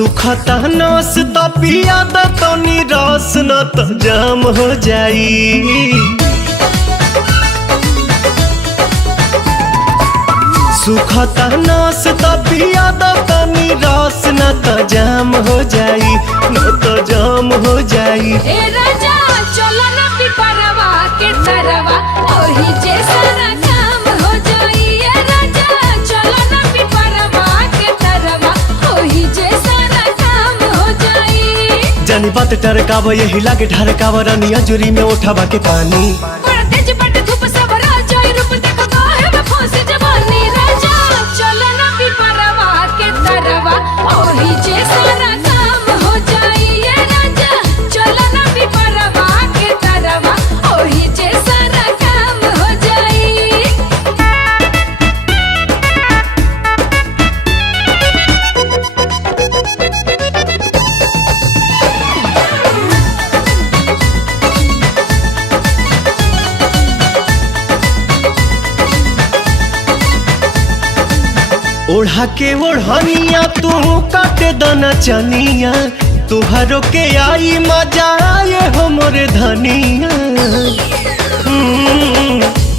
सुखता नस त पिया द तनी रस न त जाम हो जाई। सुखता नस त पिया द तनी रस न त जाम हो जाई, न त जाम हो जाई। ए राजा चलो ना पिपरवा के तरवा ओही जे सारा काम हो जाई। ए राजा चलो ना पिपरवा के तरवा ओही जे सारा काम हो जाई। जानी बात टरकाव यही लागे ढरकाव रानिया जुरी में उठावा के पानी। बड़ा तेज बट धूप सब राजा रूप देखो काहे में फंसी जवानी। राजा चलो ना पिपरवा के तरवा ओही जे सारा काम हो जाई। ए राजा चलो ना पिपरवा के तरवा ओही जे सारा काम हो जाई। ओढ़ा के ओढ़निया तू काटे दना चनिया, तुहरो के आई मजा आए हो मोरे धनिया।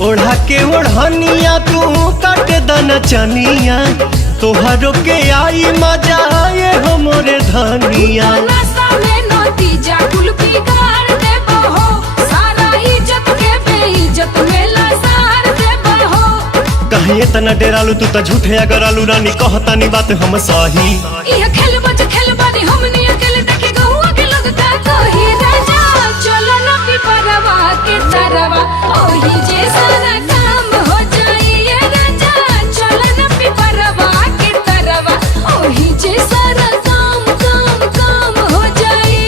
ओढ़ा के ओढ़निया तू काटे दना चनिया, तुहरो के आई मजा आए हो मोरे धनिया। नशा में नतीजा कुल बिगाड़ देबो हो, सारा इज्जत के बेइज्जत में लसार देबो हो। कहीं इतना डेरालू तू त झूठे अगर आलू रानी कहतानी बात हम सही। ये खेल बच खेल बानी हमनी अकेले देखे गहुआ के लोग का कही। राजा चलो ना पिपरवा के तरवा ओही जे सारा काम हो जाई। ए राजा चलो ना पिपरवा के तरवा ओही जे सारा काम काम काम हो जाई।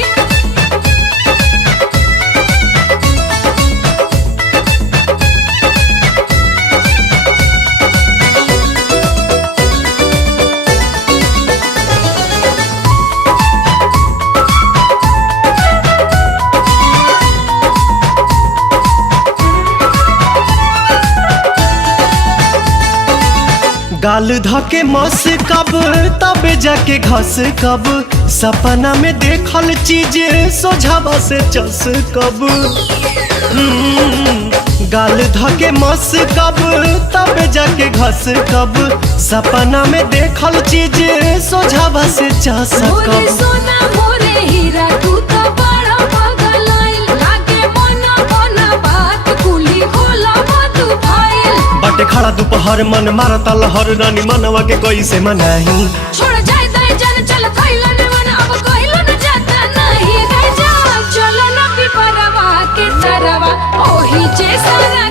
गाल धके मस कब तबे जाके घस कब, सपना में देखल चीज सोझावा से चस कब। गाल धके मस कब तबे जाके घस कब, सपना में देखल चीज सोझावा से चस मोरे कब। सोना मोरे हीरा तू तो बड़ा पागल आइल, लागे मना मना बात कुली खोला तू फाइल। बाटे खड़ा दोपहर मन मारता लहर रानी मनवा के कैसे मनाही। छोड़ जाए दाए जान चल खइला ने मन अब कइलो न जाता नहीं। राजा चलो ना पिपरवा के तरवा ओही जे सारा